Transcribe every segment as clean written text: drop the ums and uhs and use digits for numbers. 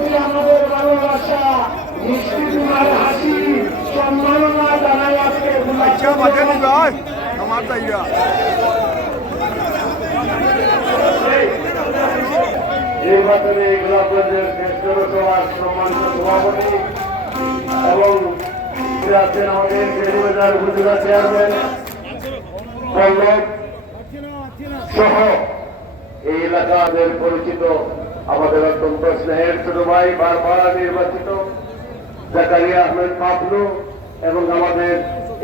প্রতি আমাদের ভালোবাসা, মিষ্টি তোমার হাসি, সম্মাননা জানাই আজকে আমার জায়গা নির্বাচনে গোলাপগঞ্জের শ্রেষ্ঠ সভার সম্মানিত সভাপতি এবং আছেন আমাদের বেড়িবাজার উপজেলা চেয়ারম্যান পল্লব সহ এই এলাকাদের পরিচিত আমাদের অত্যন্ত স্নেহের ছোট ভাই বারবার নির্বাচিত জাকারিয়া আহমেদ পাবলু এবং আমাদের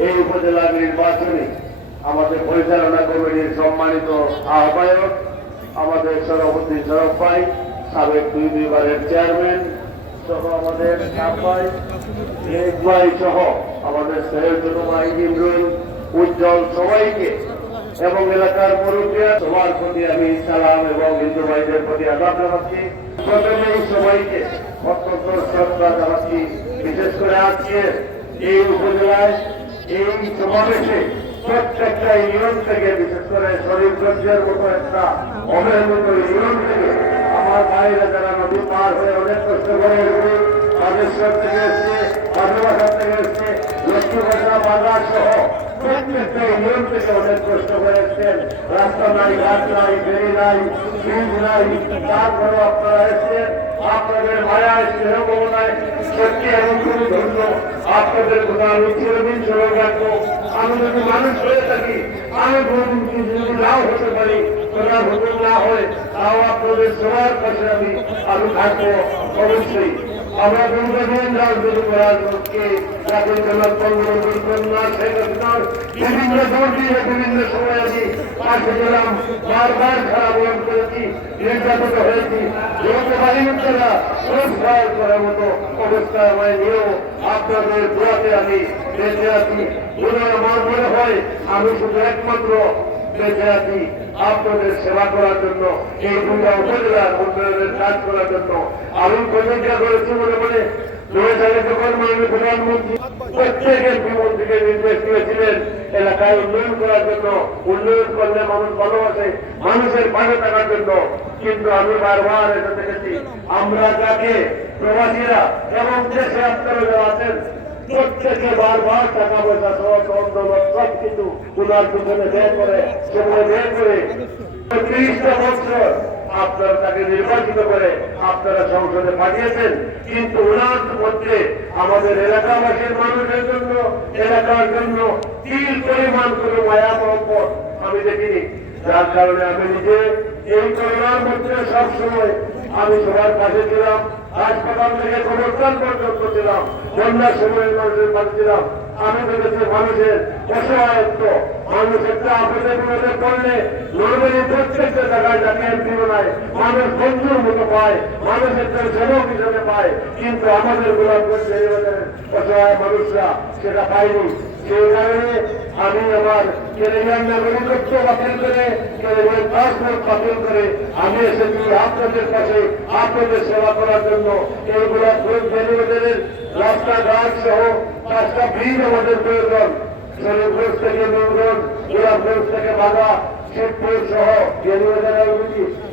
এই উপজেলার নির্বাচনে আমাদের পরিচালনা কমিটির সম্মানিত আহ্বায়ক আমাদের সভাপতি শরফ ভাই, সাবেক দুইবারের চেয়ারম্যান সহ আমাদের ভাই সহ আমাদের স্নেহের ছোট ভাই ইমরুল, উজ্জ্বল সবাইকে এবং এলাকার মুরব্বীরা সবার প্রতি আমি সালাম এবং হিন্দু ভাইদের প্রতি আদাব জানাচ্ছি। প্রথমেই সবাইকে অত্যন্ত শ্রদ্ধা জানাচ্ছি। বিশেষ করে আজকে এই উপজেলায় এই সমাবেশে প্রত্যেকটা ইউনিয়ন থেকে, বিশেষ করে শরীরগঞ্জের মতো একটা অবহেলিত ইউনিয়ন থেকে আমার ভাইরা যারা নদী পার হয়ে অনেক কষ্ট করে এসছে, বাগেশ্বর থেকে এসছে, বাগবাসার থেকে এসছে, লক্ষ্মীবাসা বাজার সহ প্রত্যেকটা ইউনিয়ন থেকে অনেক কষ্ট করে এসছেন। রাস্তা নাই, ঘাট নাই, ফেরি নাই, ব্রিজ নাই, তারপরেও আপনারা এসছেন। আপনাদের মায়া স্নেহ ভাবনায় সত্যি এমন খুবই ধন্য। আপনাদের কথা আমি চিরদিন স্মরণ রাখবো। আমি যদি মানুষ হয়ে থাকি, আমি কোনদিন যদি নাও হতে পারি, তোরা হুকুম না হয়, তাও আপনাদের সবার কাছে আমি থাকবো অবশ্যই। আমরা দীর্ঘদিন রাজনীতি করার লোককে জাতীয় জনক বঙ্গবন্ধুর কন্যা শেখ হাসিনার বিভিন্ন দল দিয়ে বিভিন্ন সময় আমি পাশে গেলাম, বারবার খারাপ মন করেছি, নির্যাতিত হয়েছি। যৌথ বাহিনীর দ্বারা সংস্কার করার মতো অবস্থা আমায় নিয়েও আপনাদের দোয়াতে আমি বেঁচে আছি। আমার মনে হয় আমি শুধু একমাত্র বেঁচে আছি আপনাদের সেবা করার জন্য, এই দুটা উপজেলার উন্নয়নের কাজ করার জন্য। আমি প্রতিজ্ঞা করেছি মনে মনে 2 সালে যখন মাননীয় প্রধানমন্ত্রী প্রত্যেক এমপি মন্ত্রীকে নির্দেশ দিয়েছিলেন এলাকায় উন্নয়ন করার জন্য, উন্নয়ন করলে মানুষ ভালোবাসে, মানুষের পাশে থাকার জন্য। কিন্তু আমি বারবার এটা দেখেছি, আমরা যাকে প্রবাসীরা এবং দেশে আপনারা যারা আছেন প্রত্যেকে বারবার টাকা পয়সা সব কিন্তু উনার পিছনে ব্যয় করে, সেগুলো ব্যয় করে 30টা বছর আপনারা তাকে নির্বাচিত করে আপনারা সংসদে পাঠিয়েছেন। কিন্তু ওনার মধ্যে আমাদের এলাকাবাসীর মানুষের জন্য, এলাকার জন্য তিল পরিমাণ কোনো মায়া মহব্বত আমি দেখিনি। যার কারণে আমি নিজে এই করোনার মধ্যে সবসময় আমি সবার পাশে ছিলাম, হাসপাতাল থেকে কবরস্থান পর্যন্ত ছিলাম, বন্যার সময় মানুষের পাশে ছিলাম। আমি দেখেছি মানুষের অসহায়ত্ব, মানুষ একটা আপদে বিপদে পড়লে নর্মালি প্রত্যেকটা জায়গায় যাকে এমপি বানায় মানুষ বন্ধুর মতো পায়, মানুষ একটা সেবক হিসেবে পায়। কিন্তু আমাদের গোলাপগঞ্জ অসহায় মানুষরা সেটা পায়নি। সেই কারণে আমি আমার কেনিয়ার নাগরিকত্ব বাতিল করে, কেনিয়ার পাসপোর্ট বাতিল করে আমি এসেছি আপনাদের পাশে, আপনাদের সেবা করার জন্য। এই গোলাপগঞ্জ বেনিবাজারের রাস্তাঘাট সহ 5টা ব্রিজ আমাদের প্রয়োজন। শরীরগঞ্জ থেকে নুরগঞ্জ, গোলাপগঞ্জ থেকে বাগা, শিবপুর সহ বেনিবাজারের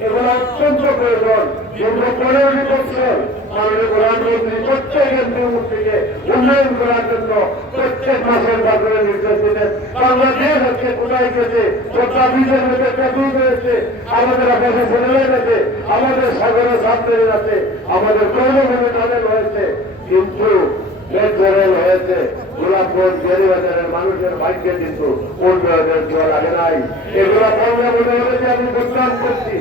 এগুলো অত্যন্ত প্রয়োজন। কিন্তু 15টি বছর মাননীয় প্রধানমন্ত্রী প্রত্যেক এমপি থেকে উন্নয়ন করার জন্য প্রত্যেক মাসের বাজারে নির্দেশ দিলেন। বাংলাদেশ হচ্ছে কোথায় গেছে, কোথা বীজের মধ্যে পেট্রোল রয়েছে, আমাদের আকাশে ছেলে গেছে, আমাদের সাগরে সাবধান আছে, আমাদের কর্মভূমি তাদের হয়েছে। কিন্তু মেট্রোরেল হয়েছে, গোলাপগঞ্জ বেনিবাজারের মানুষের ভাগ্যে কিন্তু উন্নয়নের জোয়ার আগে নাই। এগুলো বন্ধ মনে হয়েছে আমি প্রস্তাব করছি।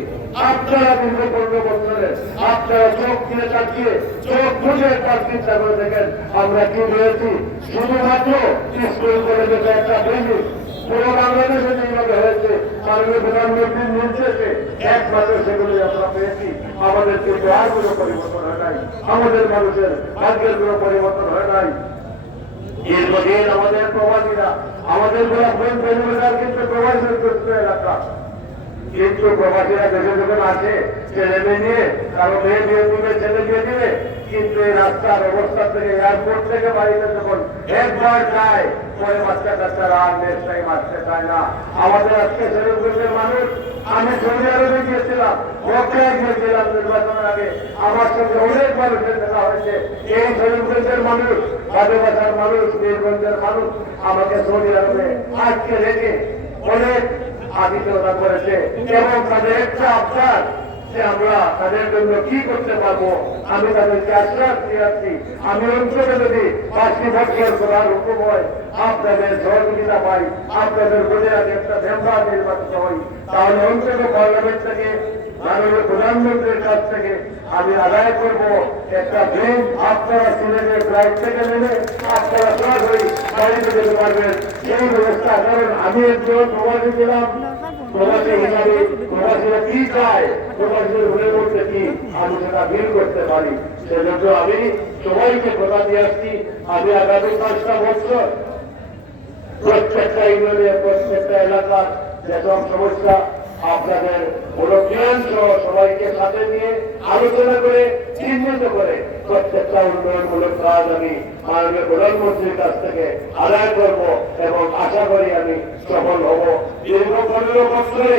আপনারা দীর্ঘ 15 বছরে আপনারা চোখ দিয়ে তাকিয়ে চোখ বুঝে তার চিন্তা করে দেখেন আমরা কি রয়েছি। শুধুমাত্র স্কুল কলেজে একটা বিল্ডিং পুরো বাংলাদেশে যেভাবে হয়েছে মাননীয় প্রধানমন্ত্রীর নির্দেশে একমাত্র সেগুলি আমরা পেয়েছি। আমাদের কিন্তু আর কোনো পরিবর্তন হয় নাই, আমাদের মানুষের ভাগ্যের কোনো পরিবর্তন হয় নাই। দীর্ঘদিন আমাদের প্রবাসীরা, আমাদের গোলাপগঞ্জ বেনিবাজার কিন্তু প্রবাসীর এলাকা, কিন্তু প্রবাসীরা দেশে যখন আসে ছেলে মেয়ে নিয়ে, কারো মেয়ে বিয়ে দিবে, ছেলে বিয়ে দিবে, কিন্তু এই রাস্তার অবস্থা থেকে এয়ারপোর্ট থেকে বাড়িতে যখন একবার যায় পরে বাচ্চা কাচ্চারা আর নেক্সট টাইম আসতে চায় না। আমাদের আজকে শরীফগঞ্জের মানুষ, আমি সৌদি আরবে গিয়েছিলাম, মক্কায় গিয়েছিলাম নির্বাচনের আগে, আমার সঙ্গে অনেক মানুষের দেখা হয়েছে। এই শরীফগঞ্জের মানুষ, বাজার মানুষ, বীরগঞ্জের মানুষ আমাকে সৌদি আরবে আজকে রেখে অনেক আতিথ্যতা করেছে এবং তাদের একটা আবদার যে আমরা তাদের জন্য কি করতে পারবো। আমি তাদেরকে আশ্বাস দিয়েছি, আমি অঞ্চলে যদি 5টি বছর করার হুকুম হয়, আপনাদের সহযোগিতা পাই, আপনাদের বলে আগে একটা মেম্বার নির্বাচিত হই, তাহলে অঞ্চল পার্লামেন্ট থেকে মাননীয় প্রধানমন্ত্রীর কাছ থেকে আমি আদায় করবো একটা ব্রিজ। আপনারা সিলেটের ফ্লাইট থেকে নেমে আপনারা সরাসরি বাড়িতে যেতে পারবেন সেই ব্যবস্থা। কারণ আমি একজন প্রবাসী ছিলাম, প্রবাসী হিসাবে প্রবাসীরা কি চায়, প্রবাসীদের মনের মধ্যে কি, আমি সেটা বিল করতে পারি। সেজন্য আমি সবাইকে কথা দিয়ে আসছি, আমি আগামী 5টা বছর প্রত্যেকটা ইউনিয়নে, প্রত্যেকটা এলাকার যেসব সমস্যা আপনাদের মুরব্বিয়ান সহ সবাইকে সাথে নিয়ে আলোচনা করে চিহ্নিত করে প্রত্যেকটা উন্নয়নমূলক কাজ আমি মাননীয় প্রধানমন্ত্রীর কাছ থেকে আদায় করব এবং আশা করি আমি সফল হব। দীর্ঘ 15 বছরে